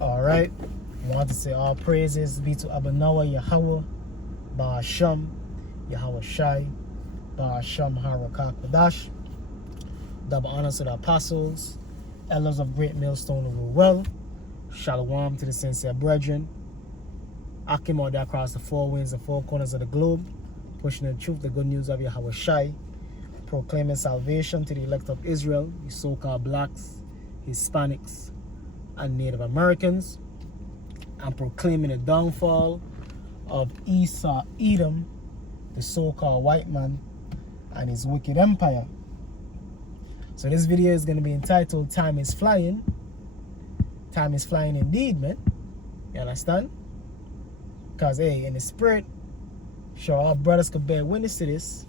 Alright. I want to say all praises be to Abanawa Yahweh, Ba'asham, Yahweh Shai, Ba'asham Harakak Badash. Double honors to the apostles, elders of Great Millstone who rule well. Shalom to the sincere brethren. Akim out there across the four winds and four corners of the globe, pushing the truth, the good news of Yahweh Shai, proclaiming salvation to the elect of Israel, the so-called blacks, Hispanics, and Native Americans, and proclaiming the downfall of Esau, Edom, the so-called white man, and his wicked empire. So this video is going to be entitled Time is Flying. Time is flying indeed, man. You understand? Because, hey, in the spirit, sure, our brothers could bear witness to this.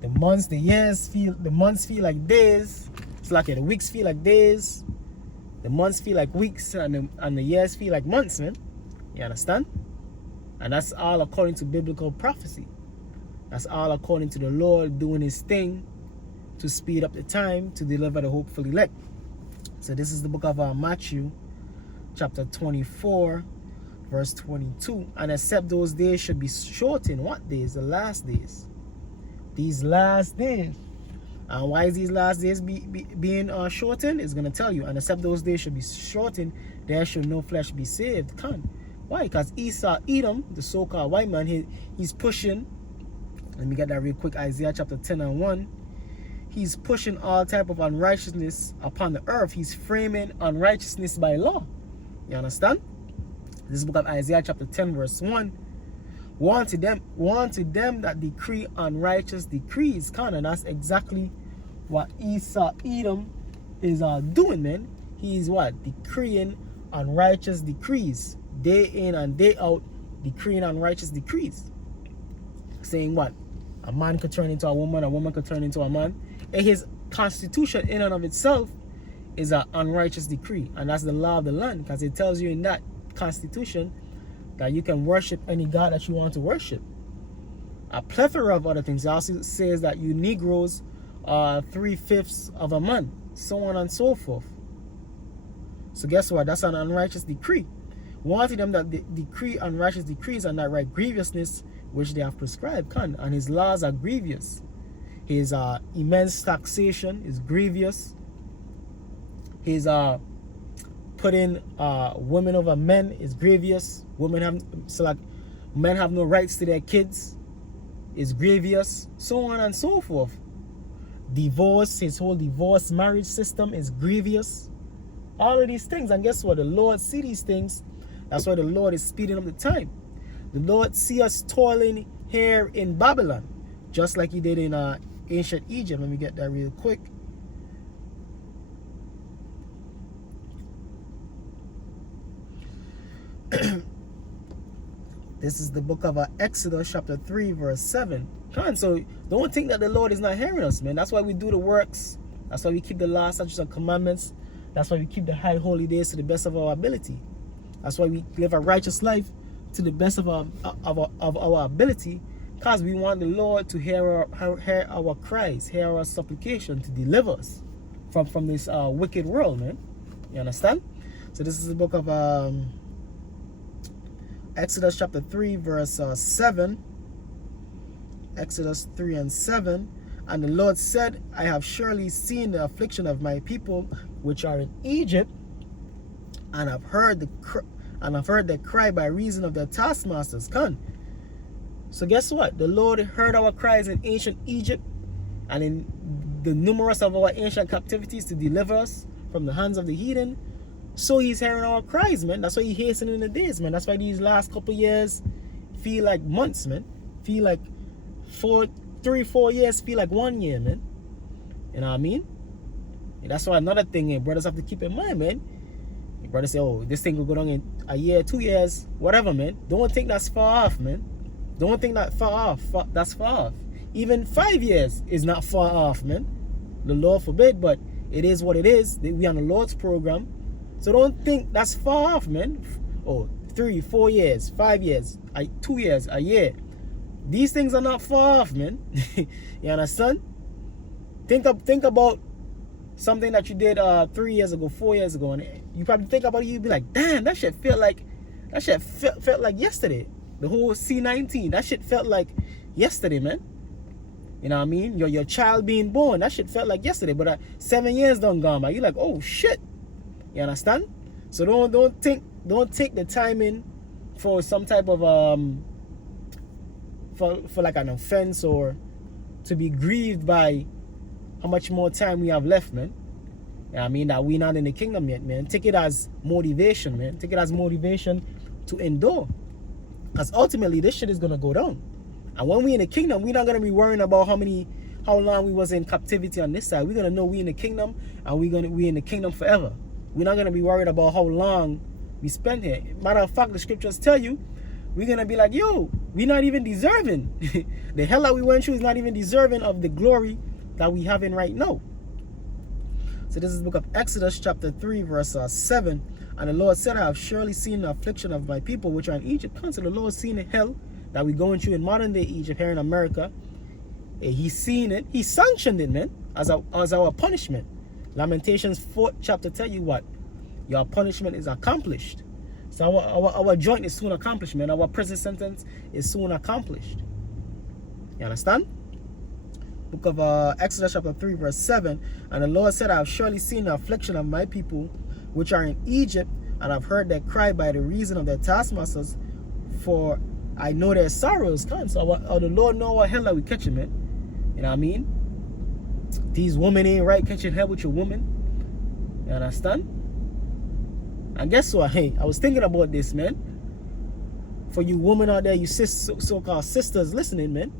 The months feel like days. It's like the weeks feel like days. The months feel like weeks, and the years feel like months, man. You understand? And that's all according to biblical prophecy. That's all according to the Lord doing his thing to speed up the time to deliver the hopeful elect. So this is the book of Matthew, chapter 24, verse 22. And except those days should be shortened. What days? The last days. These last days. And why is these last days being shortened? It's going to tell you. And except those days should be shortened, there should no flesh be saved. Why? Because Esau, Edom, the so-called white man, he's pushing. Let me get that real quick. Isaiah chapter 10 and 1. He's pushing all type of unrighteousness upon the earth. He's framing unrighteousness by law. You understand? This book of Isaiah chapter 10 verse 1. Warn to them that decree unrighteous decrees. And that's exactly what Esau, Edom is doing, man. He's what? Decreeing unrighteous decrees. Day in and day out, decreeing unrighteous decrees. Saying what? A man could turn into a woman could turn into a man. And his constitution in and of itself is an unrighteous decree. And that's the law of the land, because it tells you in that constitution that you can worship any god that you want to worship. A plethora of other things. It also says that you Negroes are 3/5 of a man, so on and so forth. So guess what? That's an unrighteous decree. Wanting them that decree unrighteous decrees and that right grievousness which they have prescribed, and his laws are grievous. His immense taxation is grievous. His putting women over men is grievous. Men have no rights to their kids is grievous. So on and so forth. Divorce, his whole divorce marriage system is grievous. All of these things, and guess what? The Lord see these things. That's why the Lord is speeding up the time. The Lord see us toiling here in Babylon, just like he did in ancient Egypt. Let me get that real quick. This is the book of Exodus chapter 3 verse 7. So don't think that the Lord is not hearing us, man. That's why we do the works. That's why we keep the law, statutes, and commandments. That's why we keep the high holy days to the best of our ability. That's why we live a righteous life to the best of our ability, because we want the Lord to hear our cries, hear our supplication, to deliver us from this wicked world, man. You understand? So this is the book of Exodus chapter 3 verse 7. Exodus 3 and 7. And the Lord said, I have surely seen the affliction of my people which are in Egypt, and I've heard their cry by reason of their taskmasters. So guess what? The Lord heard our cries in ancient Egypt and in the numerous of our ancient captivities to deliver us from the hands of the heathen. So he's hearing our cries, man. That's why he's hastening the days, man. That's why these last couple years feel like months, man. Feel like 3-4 years feel like 1 year, man. You know what I mean? And that's why another thing, brothers have to keep in mind, man. Your brother say, oh, this thing will go down in a year, 2 years, whatever, man. Don't think that's far off, man. Don't think that far off. That's far off. Even 5 years is not far off, man. The Lord forbid, but it is what it is. We on the Lord's program. So don't think that's far off, man. Oh, 3, 4 years, 5 years, 2 years, a year. These things are not far off, man. You understand? Think about something that you did 3 years ago, 4 years ago, and you probably think about it, you'd be like, damn, that shit felt like yesterday. The whole C19, that shit felt like yesterday, man. You know what I mean? Your child being born, that shit felt like yesterday, but 7 years done gone by. You're like, oh shit. You understand? So don't take the time in for some type of for like an offense, or to be grieved by how much more time we have left, man. You know what I mean? That we're not in the kingdom yet, man. Take it as motivation, man. Take it as motivation to endure. Because ultimately, this shit is going to go down. And when we in the kingdom, we're not going to be worrying about how long we was in captivity on this side. We're going to know we in the kingdom, and we in the kingdom forever. We're not going to be worried about how long we spent here. Matter of fact, the scriptures tell you, we're going to be like, yo, we're not even deserving. The hell that we went through is not even deserving of the glory that we have in right now. So this is the book of Exodus chapter 3 verse 7. And the Lord said, I have surely seen the affliction of my people which are in Egypt. So the Lord seen the hell that we're going through in modern day Egypt here in America. He's seen it. He sanctioned it, man, as our punishment. Lamentations 4th chapter tell you what? Your punishment is accomplished. So our joint is soon accomplished, man. Our prison sentence is soon accomplished. You understand? Book of Exodus chapter 3 verse 7. And the Lord said, I have surely seen the affliction of my people which are in Egypt, and I've heard their cry by the reason of their taskmasters, for I know their sorrows come. So the Lord know what hell that we catching, man. You know what I mean? These women ain't right catching hell with your woman. You understand? And guess what? Hey, I was thinking about this, man. For you women out there, you so-called sisters listening, man.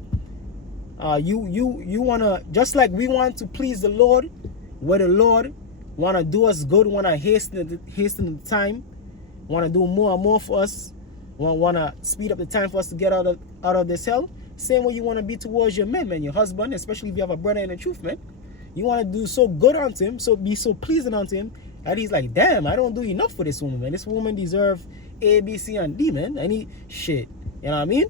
You wanna, just like we want to please the Lord, where the Lord wanna do us good, wanna hasten the time, wanna do more and more for us, wanna speed up the time for us to get out of this hell. Same way you wanna be towards your men, man, your husband, especially if you have a brother in the truth, man. You wanna do so good unto him, so be so pleasing unto him, and he's like, damn, I don't do enough for this woman, man. This woman deserves A, B, C, and D, man. Any shit. You know what I mean?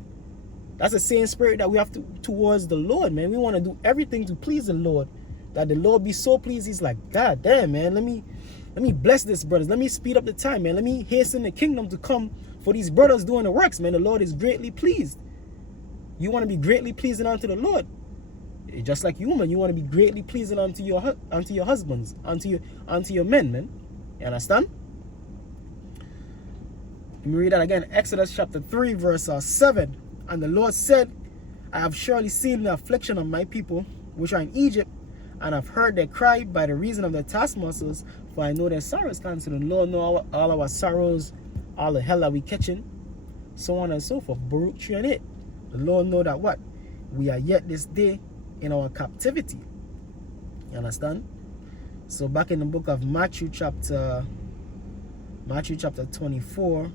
That's the same spirit that we have towards the Lord, man. We want to do everything to please the Lord. That the Lord be so pleased. He's like, God damn, man. Let me bless this, brothers. Let me speed up the time, man. Let me hasten the kingdom to come for these brothers doing the works, man. The Lord is greatly pleased. You want to be greatly pleasing unto the Lord. Just like you, woman, you want to be greatly pleasing unto your husbands, unto your men, man. You understand? Let me read that again. Exodus chapter 3, verse 7. And the Lord said, I have surely seen the affliction of my people, which are in Egypt, and I've heard their cry by the reason of their taskmasters, for I know their sorrows come. So the Lord know all our sorrows, all the hell that we catching, so on and so forth. Baruch 3 and 8. The Lord know that what? We are yet this day in our captivity. You understand? So back in the book of Matthew chapter 24,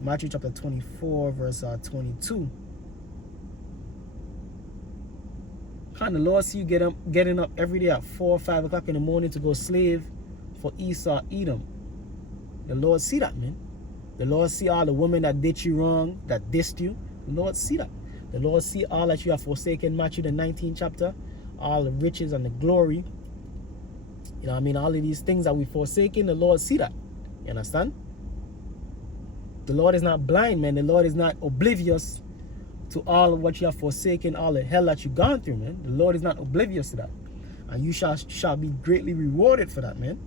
Matthew chapter 24 verse 22. Can the Lord see you getting up every day at 4 or 5 o'clock in the morning to go slave for Esau, Edom? The Lord see that, man. The Lord see all the women that did you wrong, that dissed you. The Lord see that. The Lord see all that you have forsaken, Matthew the 19th chapter, all the riches and the glory. You know what I mean? All of these things that we forsaken, the Lord see that. You understand? The Lord is not blind, man. The Lord is not oblivious to all of what you have forsaken, all the hell that you've gone through, man. The Lord is not oblivious to that. And you shall be greatly rewarded for that, man.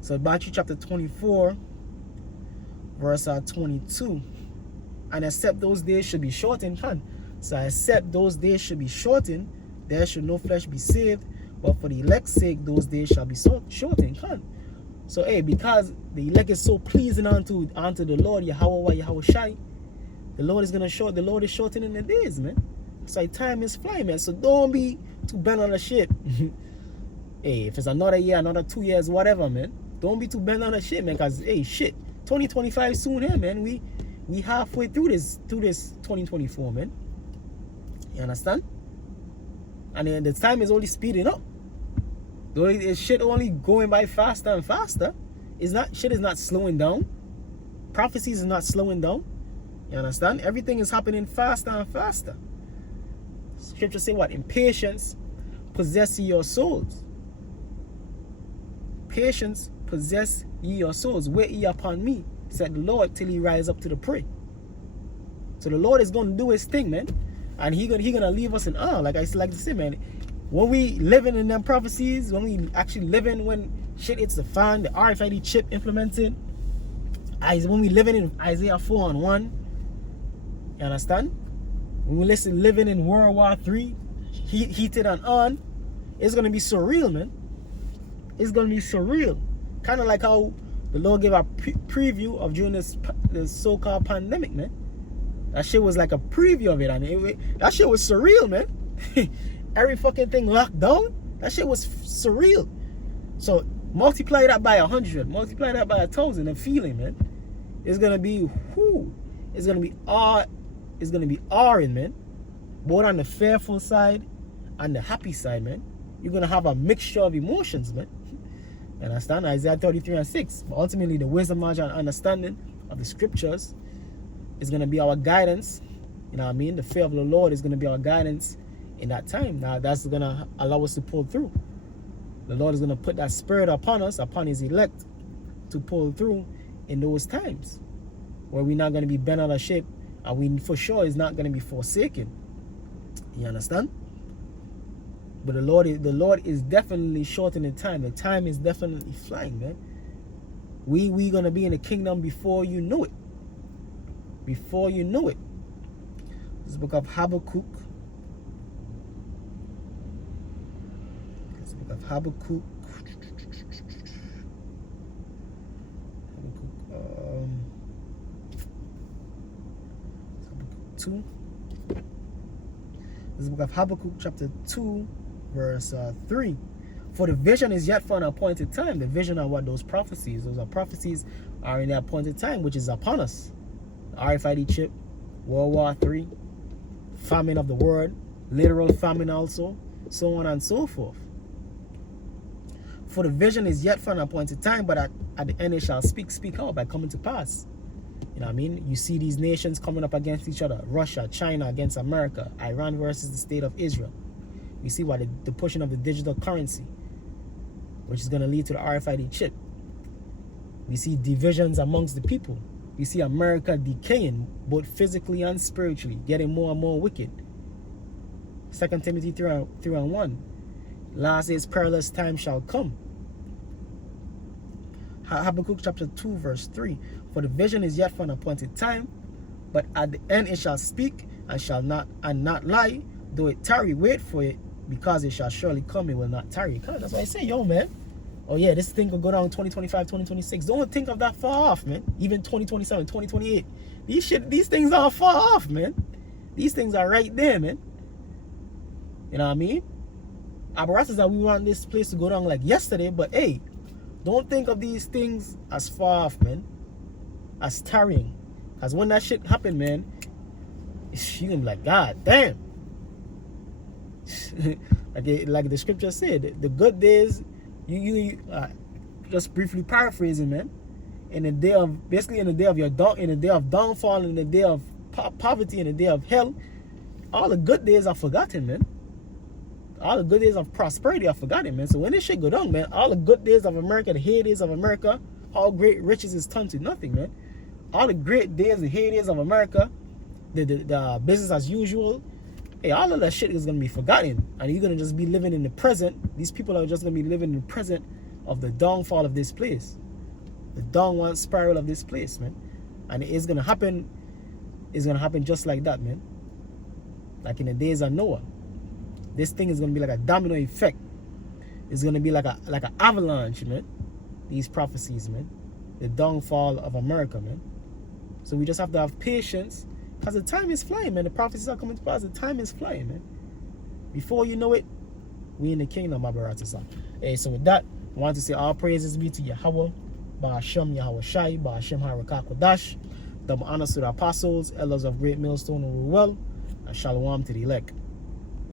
So Matthew chapter 24, verse 22. And except those days should be shortened, man. So except those days should be shortened, there should no flesh be saved. But for the elect's sake, those days shall be shortened, man. So, hey, because the elect is so pleasing unto the Lord, Yahweh Shai, the Lord is shortening the days, man. So time is flying, man. So don't be too bent on the shit. Hey, if it's another year, another 2 years, whatever, man. Don't be too bent on the shit, man. Because, hey, shit, 2025 soon here, man. We halfway through this 2024, man. You understand? And then the time is only speeding up. Though shit only going by faster and faster. Shit is not slowing down. Prophecies is not slowing down. You understand? Everything is happening faster and faster. Scripture say what? Impatience possess ye your souls. Patience possess ye your souls. Wait ye upon me, said the Lord, till he rise up to the prey. So the Lord is going to do his thing, man. And he gonna leave us in awe. Like I like to say, man, when we living in them prophecies, when we actually living when shit hits the fan, the RFID chip implemented, when we living in Isaiah 4:1, you understand? When we living in World War III, heated and on, it's gonna be surreal, man. It's gonna be surreal. Kind of like how the Lord gave a preview of during this so-called pandemic, man. That shit was like a preview of it, and that shit was surreal, man. Every fucking thing locked down. That shit was surreal. So multiply that by 100, multiply that by 1,000, and feeling, man. It's gonna be It's gonna be awe. It's gonna be awing, man. Both on the fearful side and the happy side, man. You're gonna have a mixture of emotions, man. You understand? Isaiah 33:6. But ultimately, the wisdom, knowledge, and understanding of the scriptures is going to be our guidance. You know what I mean? The fear of the Lord is going to be our guidance in that time. Now, that's going to allow us to pull through. The Lord is going to put that spirit upon us, upon his elect, to pull through in those times where we're not going to be bent out of shape, and we for sure is not going to be forsaken. You understand? But the Lord is definitely shortening time. The time is definitely flying, man. We going to be in the kingdom before you know it. Before you know it. This book of Habakkuk. This book of Habakkuk. Habakkuk 2. This book of Habakkuk chapter 2 verse 3. For the vision is yet for an appointed time. The vision are what? Those prophecies. Those are prophecies are in the appointed time, which is upon us. RFID chip, World War III, famine of the world, literal famine also, so on and so forth. For the vision is yet for an appointed time, but at the end it shall speak out by coming to pass. You know what I mean? You see these nations coming up against each other. Russia, China against America, Iran versus the state of Israel. You see what the pushing of the digital currency, which is going to lead to the RFID chip. We see divisions amongst the people. We see America decaying, both physically and spiritually, getting more and more wicked. 2 Timothy 3:1. Last days perilous time shall come. Habakkuk chapter 2 verse 3. For the vision is yet for an appointed time, but at the end it shall speak and not lie. Though it tarry, wait for it, because it shall surely come, it will not tarry. That's why I say, yo, man. Oh yeah, this thing will go down in 2025, 2026. Don't think of that far off, man. Even 2027, 2028. These things are far off, man. These things are right there, man. You know what I mean? Apparatus that we want this place to go down like yesterday, but hey, don't think of these things as far off, man. As tarrying. Because when that shit happen, man, you're gonna be like, God damn. like the scripture said, the good days, you just briefly paraphrasing, man, in the day of downfall, in the day of poverty, in the day of hell, all the good days are forgotten, man. All the good days of prosperity are forgotten, man. So when this shit go down, man, all the good days of America, the heydays of America, all great riches is turned to nothing, man. All the great days, the heydays of America, the business as usual, hey, all of that shit is going to be forgotten. And you're going to just be living in the present. These people are just going to be living in the present of the downfall of this place. The downward spiral of this place, man. And it's going to happen. It's going to happen just like that, man. Like in the days of Noah. This thing is going to be like a domino effect. It's going to be like an avalanche, man. These prophecies, man. The downfall of America, man. So we just have to have patience. Because the time is flying, man. The prophecies are coming to pass. The time is flying, man. Before you know it, we in the kingdom, my brothers. Hey, so with that, I want to say all praises be to Yahweh, Ba'ashem Yahweh Shai, Ba'ashem Harakakwadash, double honors to the apostles, elders of Great Millstone and Ruel, and shalom to the elect.